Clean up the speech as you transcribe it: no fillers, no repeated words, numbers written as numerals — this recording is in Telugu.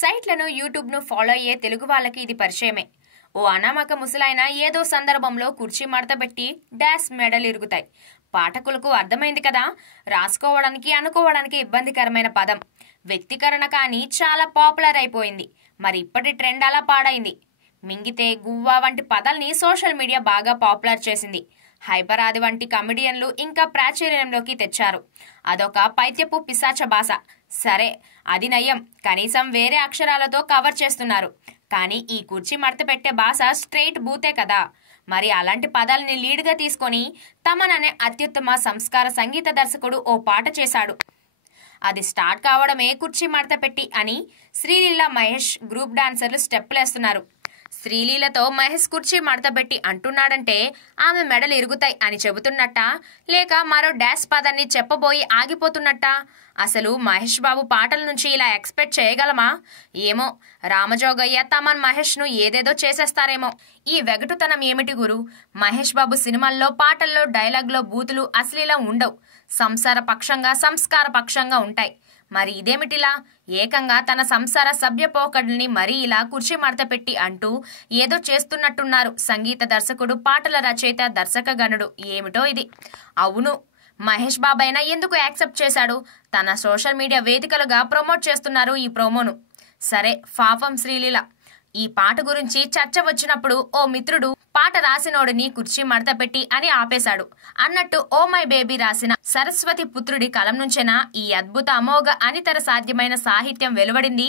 సైట్లను యూట్యూబ్ను ఫాలో అయ్యే తెలుగు వాళ్ళకి ఇది పరిచయమే. ఓ అనామక ముసలాయన ఏదో సందర్భంలో కుర్చీ మడతబెట్టి డాష్ మెడలు ఇరుగుతాయి. పాఠకులకు అర్థమైంది కదా, రాసుకోవడానికి అనుకోవడానికి ఇబ్బందికరమైన పదం. వ్యక్తీకరణ కానీ చాలా పాపులర్ అయిపోయింది. మరి ఇప్పటి ట్రెండ్ అలా పాడైంది. మింగితే గువ్వ వంటి పదాల్ని సోషల్ మీడియా బాగా పాపులర్ చేసింది. హైపరాది వంటి కమెడియన్లు ఇంకా ప్రాచుర్యంలోకి తెచ్చారు. అదొక పైత్యపు పిశాచ భాష. సరే, అది నయం, కనీసం వేరే అక్షరాలతో కవర్ చేస్తున్నారు. కానీ ఈ కుర్చీ మడత పెట్టే భాష స్ట్రైట్ బూతే కదా. మరి అలాంటి పదాలని లీడ్గా తీసుకొని తమన్ అనే అత్యుత్తమ సంస్కార సంగీత దర్శకుడు ఓ పాట చేశాడు. అది స్టార్ట్ కావడమే కుర్చీ మడత పెట్టి అని శ్రీలీల మహేష్ గ్రూప్ డాన్సర్లు స్టెప్పులేస్తున్నారు. శ్రీలీలతో మహేష్ కుర్చీ మడతబెట్టి అంటున్నాడంటే ఆమె మెడలు ఇరుగుతాయి అని చెబుతున్నట్టా, లేక మరో డాష్ పదాన్ని చెప్పబోయి ఆగిపోతున్నట్టా? అసలు మహేష్ బాబు పాటల నుంచి ఇలా ఎక్స్పెక్ట్ చేయగలమా? ఏమో, రామజోగయ్య తమన్ మహేష్ను ఏదేదో చేసేస్తారేమో. ఈ వెగటుతనం ఏమిటి గురు? మహేష్ బాబు సినిమాల్లో పాటల్లో డైలాగ్లో బూతులు అశ్లీలం ఉండవు. సంసార పక్షంగా సంస్కార పక్షంగా ఉంటాయి. మరి ఇదేమిటిలా? ఏకంగా తన సంసార సభ్య పోకడ్ని మరీ ఇలా కుర్చీ మడత పెట్టి అంటూ ఏదో చేస్తున్నట్టున్నారు సంగీత దర్శకుడు, పాటల రచయిత, దర్శక గణుడు. ఏమిటో ఇది. అవును, మహేష్ బాబైనా ఎందుకు యాక్సెప్ట్ చేశాడు? తన సోషల్ మీడియా వేదికలుగా ప్రమోట్ చేస్తున్నారు ఈ ప్రోమోను. సరే, పాపం శ్రీలీల. ఈ పాట గురించి చర్చ వచ్చినప్పుడు ఓ మిత్రుడు పాట రాసినోడిని కుర్చీ మడత పెట్టి అని ఆపేశాడు. అన్నట్టు ఓ మై బేబీ రాసిన సరస్వతి పుత్రుడి కలం నుంచేనా ఈ అద్భుత అమోఘ అనితర సాధ్యమైన సాహిత్యం వెలువడింది?